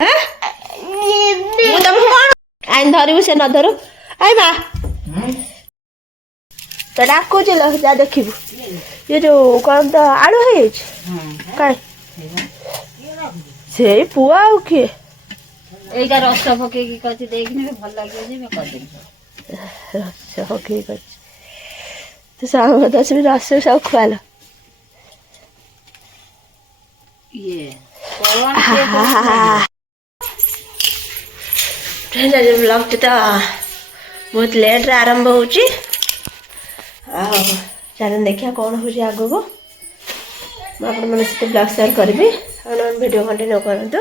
ମୁଁ ତମକୁ କଣ ଆଇନ ଧରିବୁ ସେ ନ ଧରୁ ଆଇ ମା ତ ଡାକୁଛି ଲୋ ଯା ଦେଖିବୁ ଇଏ ଯୋଉ କଣ ତ ଆଳୁ ହେଇଯାଇଛି କାଇଁ ସେଇ ପୁଅ ଆଉ କିଏ ଏଇଟା ରସ ପକେଇକି କରିଛି ଦେଇକିନି ଭଲ ଲାଗିବ ଯେ ମୁଁ କରିଦେବି ରସ ପକେଇକି କରିଛି ତୁ ସାଙ୍ଗ ଦଶ ରସ ସବୁ ଖୁଆଲ ଇଏ ବ୍ଲଗ୍ଟି ତ ବହୁତ ଲେଟ୍ରେ ଆରମ୍ଭ ହେଉଛି ଆଉ ଚାଲ ଦେଖିବା କ'ଣ ହେଉଛି ଆଗକୁ ମୁଁ ଆପଣମାନଙ୍କ ସହିତ ବ୍ଲଗ୍ ସେୟାର କରିବି ଆପଣ ଭିଡ଼ିଓ କଣ୍ଟିନ୍ୟୁ କରନ୍ତୁ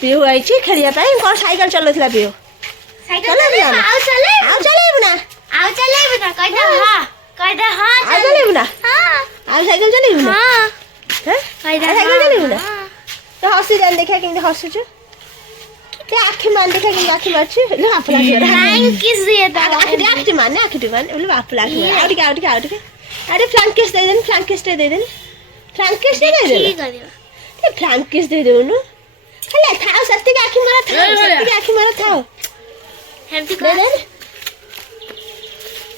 ପିହୁ ଆଇଛି ଖେଳିବା ପାଇଁ କ'ଣ ସାଇକେଲ ଚଲାଉଥିଲା ପିହୁ ଆଉ ଚଲେଇବୁ ନା ଆଉ ଚଲେଇବୁ ନା ଆଉ ସାଇକେଲ ଚଲେଇବୁ ନା ସାଇକେଲ ଚଲେଇବୁ ନା ତ ହସି ଯାନି ଦେଖିବା କେମିତି ହସୁଛୁ ते आखी मान देखा कि आखी मारछि लो आप लागी फ्लैंक किस दिए ता आखी मान बोले बाप लागी आउट के अरे फ्लैंक किस दे देन फ्लैंक किस दे देन फ्लैंक किस दे देन ठीक कर दियो ते फ्लैंक किस दे देनु हले थाओ सत्ती के आखी मारा थाओ हेल्थ को दे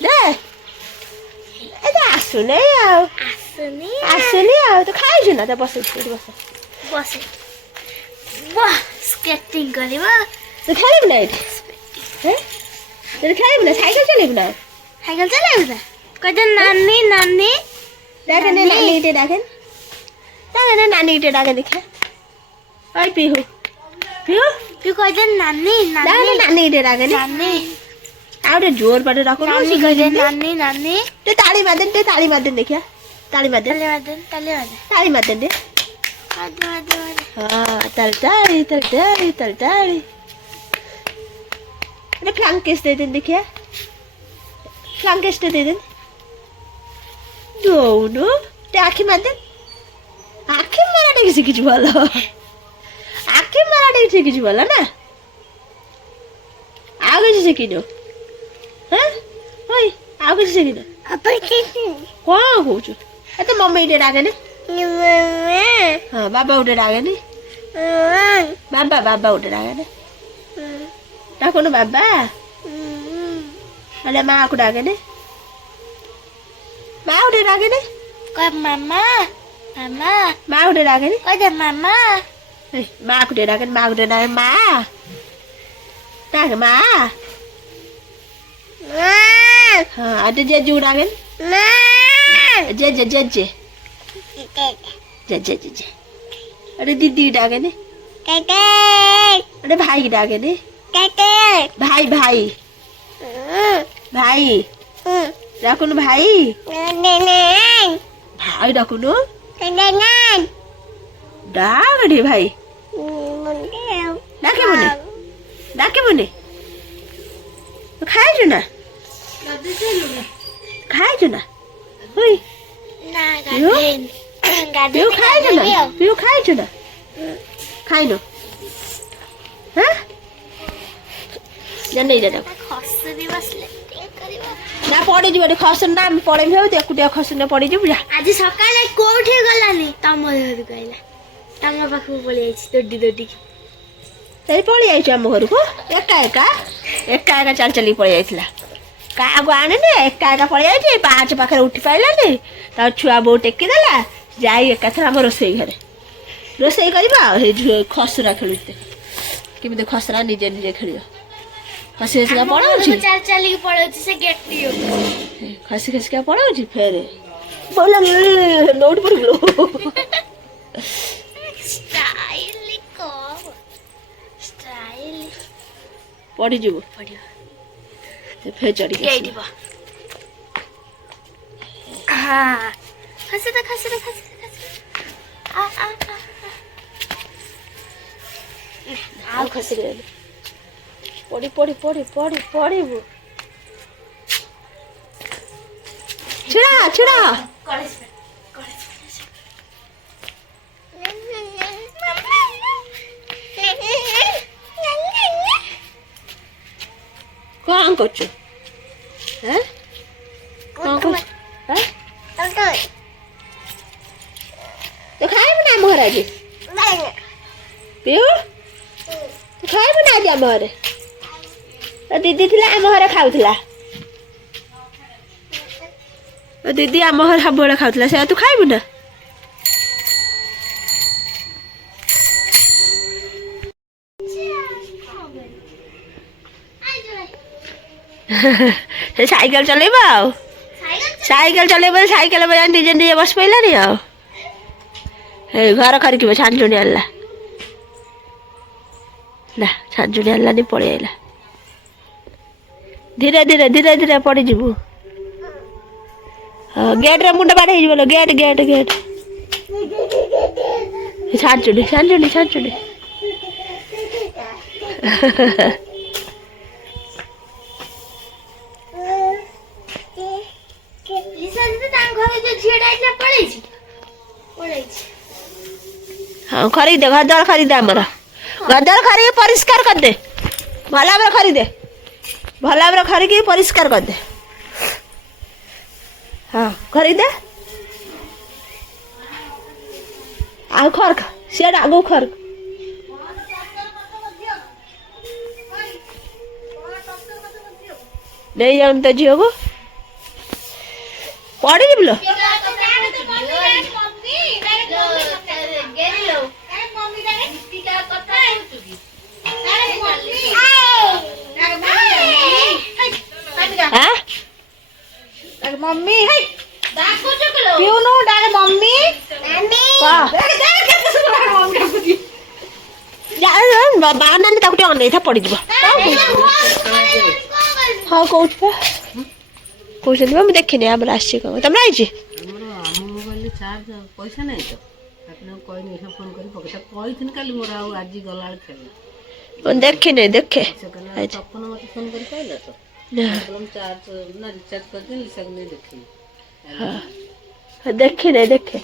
दे ए आसुने आ तो खाइ छु ना त बस वाह स्केटिंग करिबा तो खेलिब ना हैं तो खेलिब ना साइकिल चलेब ना कदे नानी देखन नानी इटे देखन नानी इटे देखन देखे ओइ पिहु कदे नानी इटे देखन नानी आउटे जोर पड़े रखो नानी कदे नानी ते ताली मार दे देखिया ताली मार दे हाँ तलताली अरे फ्लैंक किस दे देन देखिए फ्लैंक किस दे देन दोनों ते आँखें मार दे आँखें मारा टे किसी किचु वाला ना आगे किसी किनो हाँ ओए आगे किसी किनो कौन कोचु ऐसे मम्मी इटे डाके ने हाँ बाबा उठे डाके ने बाबा उठे डाके ने डाको ना बाबा अरे माँ को डाके ने माँ उठे डाके ने माँ उठे डाके ने माँ को डाके माँ हाँ अरे जेजू डाके जे अरे दीदी डाके ने अरे भाई डाके ने भाई डाको ना भाई डाको ना डाक रे भाई डाके बने खाए ना ओए पिहु खाए ना खाई नो हाँ जाने ना पड़े जीव खसन ना पड़े भी एकुटिया खसन पड़े जीव आज सकाले कोठे गलानी तम घर को आइला तम पाखु पळि आइछि दोड्डी तई पळि आइछ हम घर को एका चल चली पळि आइथिला का आगो आने ने एका पळि आइछि पांच पाखरे उठी पाइलानी ता छुआ बो टेकी देला जाई एकाथरा हम रोसई घरे रोसई करबा हे खसरा खेलुते केमिते खसरा निजे खेलियो खसी का पड़ाउछि चाल चाली के पड़ाउछि से गेट दियो खसी का पड़ाउछि फेरे बोला नोट पर लो स्टाइल पड़ी जीवो फेर चढ़ी हाँ खसे आ खसी पड़ी छिड़ा କ'ଣ କରୁଛୁ? ହଁ କ'ଣ କରୁଛୁ? ତୁ ଖାଇବୁ ନା ଆମ ଘରେ ଆଜି? ପିଉ ତୁ ଖାଇବୁ ନା ଆଜି ଆମ ଘରେ? ଦିଦି ଥିଲା ଆମ ଘରେ ଖାଉଥିଲା। ଦିଦି ଆମ ଘରେ ସବୁବେଳେ ଖାଉଥିଲା ସେ ତୁ ଖାଇବୁ ନା? ସେ ସାଇକେଲ ଚଲେଇବ ଆଉ ସାଇକେଲ ଚଲେଇବ ସାଇକେଲ ନିଜେ ନିଜେ ବସି ପଇଲାନି ଆଉ ଘର ଖରିକିବ ଛାଞ୍ଚୁଣି ଆଣିଲା ନା ଛାଞ୍ଚୁଣି ଆଣିଲାନି ପଳେଇ ଆଇଲା ଧୀରେ ଧୀରେ ଧୀରେ ଧୀରେ ପଡ଼ିଯିବୁ ଗେଟ୍ରେ ମୁଣ୍ଡ ବାଡ଼େଇ ହେଇଯିବ ଲୋ ଗେଟ୍ ଗେଟ୍ ଗେଟ୍ ଛାଞ୍ଚୁଣି ଛାଞ୍ଚୁଣି ଛାଞ୍ଚୁଣି ହଁ ଖରିଦେ ଘର ଦ୍ୱାର ଖରିଦେ ଆମର ଘର ଦ୍ୱାର ଖରିକି ପରିଷ୍କାର କରିଦେ ଭଲ ଭାବରେ ଖରିଦେ ଭଲ ଭାବରେ ଖରିକି ପରିଷ୍କାର କରିଦେ ହଁ ଖରିଦେ ଆଉ ଖରକ ସିଆଡ଼େ ଆଗକୁ ଖରକ ନେଇଯାଉନି ତ ଝିଅକୁ ପଡ଼ିଯିବି ଲୋ मम्मी क्यों नो डाले मम्मी ବାହାନା ତାକୁ ଟିକେ ଅନେଇଥା ପଡ଼ିଯିବ ହଁ କହୁଛୁ ବା କହୁଛନ୍ତି ବା ମୁଁ ଦେଖିନି ଆମର ଆସିଛି କ'ଣ ତମର ଆଇଛି ଆମ ମୋବାଇଲରେ ଚାର୍ଜ ପଇସା ନାହିଁ ତ ଆପଣଙ୍କୁ କହିନି ଫୋନ କରି ପକେଇ କହିଥିଲି କାଲି ମୋର ଆଉ ଆଜି ଗଲାବେଳେ ଖେଳିଲା ଦେଖିନି ଦେଖେ ତପନ ମତେ ଫୋନ କରି କହିଲା ତ ଚାର୍ଜ ନା ରିଚାର୍ଜ କରିଦେଲି ସେକୁ ନେଇ ଦେଖିଲି ଦେଖିନି ଦେଖେ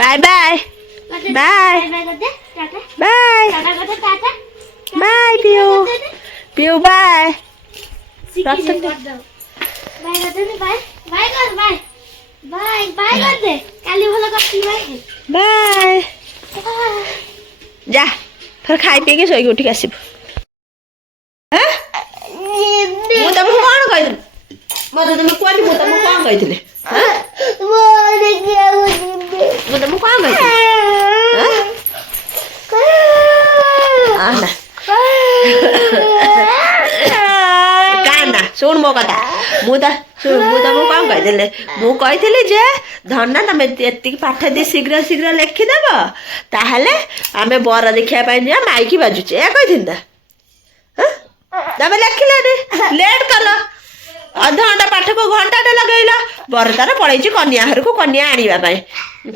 bye bye bye bye bye ପିଉ ପିଉ ବାଏ ବାଏ ଯା ଫେର ଖାଇ ପିଇକି ଶୋଇକି ଉଠିକି ଆସିବୁ ମୁଁ ତମକୁ କ'ଣ କହିଥିଲି ମତେ ତମେ କୁହନି ମୁଁ ତମକୁ କ'ଣ କହିଥିଲି ମୁଁ ତମକୁ କ'ଣ କହିଥିଲି କାନ୍ଦା ଶୁଣ ମୋ କଥା ମୁଁ ତମକୁ କ'ଣ କହିଥିଲି ମୁଁ କହିଥିଲି ଯେ ଧନ ତମେ ଏତିକି ପାଠ ଦେଇ ଶୀଘ୍ର ଶୀଘ୍ର ଲେଖିଦେବ ତାହେଲେ ଆମେ ବର ଦେଖିବା ପାଇଁ ଯିବା ମାଇକି ବାଜୁଛି ଏହା କହିଥିଲି ନା ତମେ ଲେଖିଲନି ଲେଟ୍ କଲ ଅଧଘଣ୍ଟା ପାଠକୁ ଘଣ୍ଟାଟେ ଲଗେଇଲ ବର ତାର ପଳେଇଛି କନ୍ୟା ଘରକୁ କନ୍ୟା ଆଣିବା ପାଇଁ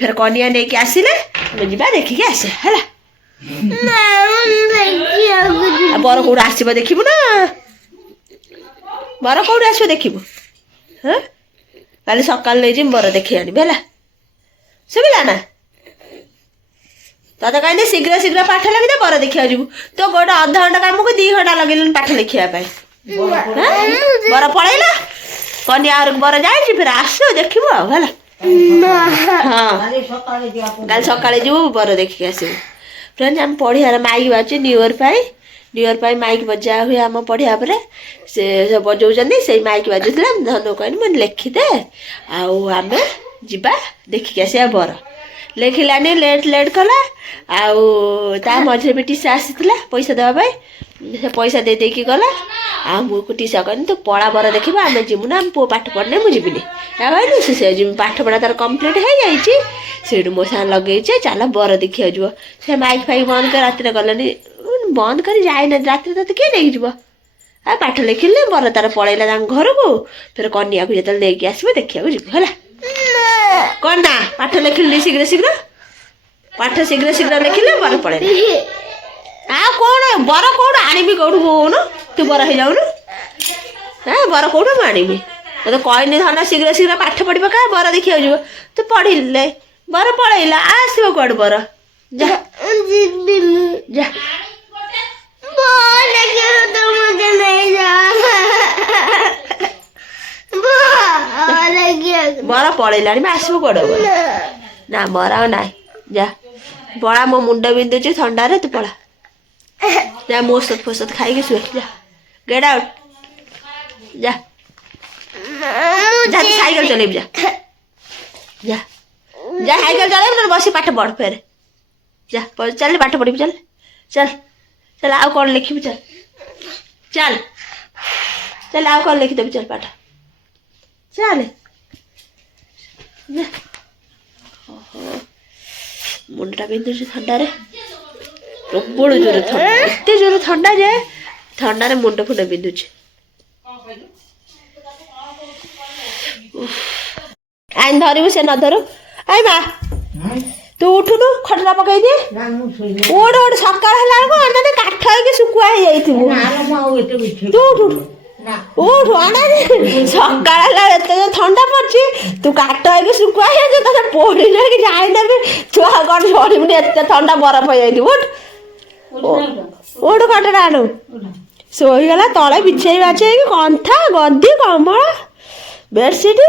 ଫେର କନ୍ୟା ନେଇକି ଆସିଲେ ଆମେ ଯିବା ଦେଖିକି ଆସିବା ହେଲା ବର କୋଉଠୁ ଆସିବ ଦେଖିବୁ ନା ବର କୋଉଠୁ ଆସିବ ଦେଖିବୁ ହଁ କାଲି ସକାଳୁ ନେଇଯିବି ବର ଦେଖି ଆଣିବି ହେଲା ଶୁଭିଲା ନା ତତେ କହିଲେ ଶୀଘ୍ର ଶୀଘ୍ର ପାଠ ଲେଖିଦେ ବର ଦେଖିବାକୁ ଯିବୁ ତ ଗୋଟେ ଅଧଘଣ୍ଟା କାମକୁ 2 ଘଣ୍ଟା ଲଗେଇଲୁନି ପାଠ ଲେଖିବା ପାଇଁ ବର ପଳେଇଲା କନ୍ୟା ଘରକୁ ବର ଯାଇଛି ଫେର ଆସିବ ଦେଖିବୁ ଆଉ ହେଲା ହଁ କାଲି ସକାଳେ ଯିବୁ ବର ଦେଖିକି ଆସିବୁ ଫ୍ରେଣ୍ଡ ଆମେ ପଢ଼ିଆର ମାଇକ୍ ବାଜୁଛି ନ୍ୟୁ ଇୟର୍ ପାଇଁ ମାଇକ୍ ବଜା ହୁଏ ଆମ ପଢ଼ିବା ପରେ ସେ ବଜାଉଛନ୍ତି ସେଇ ମାଇକ୍ ବାଜୁଥିଲା ଧନୁ କହିଲି ମୁଁ ଲେଖିଦେ ଆଉ ଆମେ ଯିବା ଦେଖିକି ଆସିବା ବର ଲେଖିଲାନି ଲେଟ୍ କଲା ଆଉ ତା ମଝିରେ ବି ଟିସା ଆସିଥିଲା ପଇସା ଦେବା ପାଇଁ ସେ ପଇସା ଦେଇ ଦେଇକି ଗଲା ଆଉ ମୁଁ ଟିସା କହିନି ତୁ ପଳା ବର ଦେଖିବା ଆମେ ଯିବୁ ନା ଆମ ପୁଅ ପାଠ ପଢ଼ିଲେ ମୁଁ ଯିବିନି କହିଲି ସେ ପାଠ ପଢ଼ା ତାର କମ୍ପ୍ଲିଟ୍ ହେଇଯାଇଛି ସେଇଠୁ ମୋ ସାଙ୍ଗେ ଲଗେଇଛି ଚାଲ ବର ଦେଖିବାକୁ ଯିବ ସେ ମାଇକ୍ ଫାଇକ୍ ବନ୍ଦ କରି ରାତିରେ ଗଲାନି ବନ୍ଦ କରି ଯାଇନାହାନ୍ତି ରାତିରେ ତତେ କିଏ ନେଇକି ଯିବ ଆଉ ପାଠ ଲେଖିଲେ ବର ତାର ପଳେଇଲା ତାଙ୍କ ଘରକୁ ଫେର କନ୍ୟାକୁ ଯେତେବେଳେ ନେଇକି ଆସିବ ଦେଖିବାକୁ ଯିବୁ ହେଲା କ'ଣ ନା ପାଠ ଲେଖିଲି ଶୀଘ୍ର ଶୀଘ୍ର ପାଠ ଶୀଘ୍ର ଶୀଘ୍ର ଲେଖିଲେ ବର ପଳେଇଲା ଆଉ କ'ଣ ବର କୋଉଠୁ ଆଣିବି କୋଉଠୁ କହୁନୁ ତୁ ବର ହେଇଯାଉନୁ ବର କୋଉଠୁ ମୁଁ ଆଣିବି ତତେ କହିନି ଧନ ଶୀଘ୍ର ଶୀଘ୍ର ପାଠ ପଢ଼ିବ କା ବର ଦେଖିବାକୁ ଯିବ ତୁ ପଢ଼ିଲେ ବର ପଳେଇଲା ଆସିବ କୁଆଡ଼ୁ ବର ଯା ଯା ପଳେଇଲାଣି ବା ଆସିବ କୁଆଡ଼େ ଗଲା ନା ମୋର ଆଉ ନାହିଁ ଯା ପଳା ମୋ ମୁଣ୍ଡ ବିନ୍ଧୁଛି ଥଣ୍ଡାରେ ତୁ ପଳା ଯା ମୋ ଔଷଧ ଫୋଷଧ ଖାଇକି ଶୁଏ ଯା ଗେଟ୍ ଆଉଟ୍ ଯା ଯା ସାଇକେଲ ଚଲେଇବି ଯା ଯା ଯା ସାଇକେଲ ଚଲେଇବି ନହେଲେ ବସି ପାଠ ପଢ଼ ଫେରେ ଯା ଚାଲ ପାଠ ପଢ଼ିବି ଚାଲ ଚାଲ ଚାଲ ଆଉ କ'ଣ ଲେଖିବି ଚାଲ ଚାଲ ଚାଲ ଆଉ କ'ଣ ଲେଖିଦେବି ଚାଲ ପାଠ ଚାଲେ ମୁଣ୍ଡଟା ବିନ୍ଧୁଛି ଥଣ୍ଡାରେ ପ୍ରବଳ ଜୋରେ ଥଣ୍ଡା ଏତେ ଜୋରେ ଥଣ୍ଡା ଯେ ଥଣ୍ଡାରେ ମୁଣ୍ଡ ଫୁଣ୍ଡ ବିନ୍ଧୁଛି ଆଇନ ଧରିବୁ ସେ ନ ଧରୁ ଆଇ ମା ତୁ ଉଠୁନୁ ଖଟଟା ପକେଇଦିଏ ଉଠୁ ଉଠୁ ସକାଳ ହେଲା ବେଳକୁ ଅନାରେ କାଠ ହେଇକି ଶୁଖୁଆ ହେଇଯାଇଥିବୁ ତୁ ଉଠୁ ଉଠୁ ଅନାରେ ସକାଳ ହେଲା ଏତେ ଥଣ୍ଡା ପଡୁଛି ତୁ କାଠ ହେଇକି ଶୁଖୁଆ ହେଇଯାଉଛି ତତେ ପୋଡ଼ି ଯାଇକି ଯାଇନେବି ଛୁଆ କ'ଣ ପଡ଼ିବୁନି ଏତେ ଥଣ୍ଡା ବରଫ ହେଇଯାଇଥିବୁ ଉଠୁ ଖଟଟା ଆଣୁ ଶୋଇଗଲା ତଳେ ବିଛେଇ ବାଛେଇକି କନ୍ଥା ଗଦି କମ୍ବଳ ବେଡ଼ସିଟ୍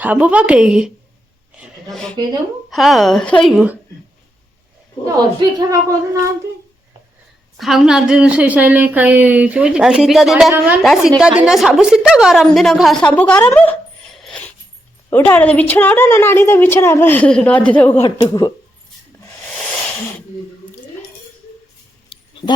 ସବୁ ପକେଇକି ହଁ ଶୋଇବୁ ଅପେକ୍ଷା କରୁନାହାନ୍ତି ଖାଉନାହାନ୍ତି ଶୋଇ ସାରିଲେ ଶୀତ ଦିନ ସବୁ ଶୀତ ଗରମ ଦିନ ସବୁ ଗରମ ଉଠା ବିଛଣା ଉଠା ନା ଆଣି ତ ବିଛଣା ନଦୀ ଦେବୁ ଘଟକୁ ଧ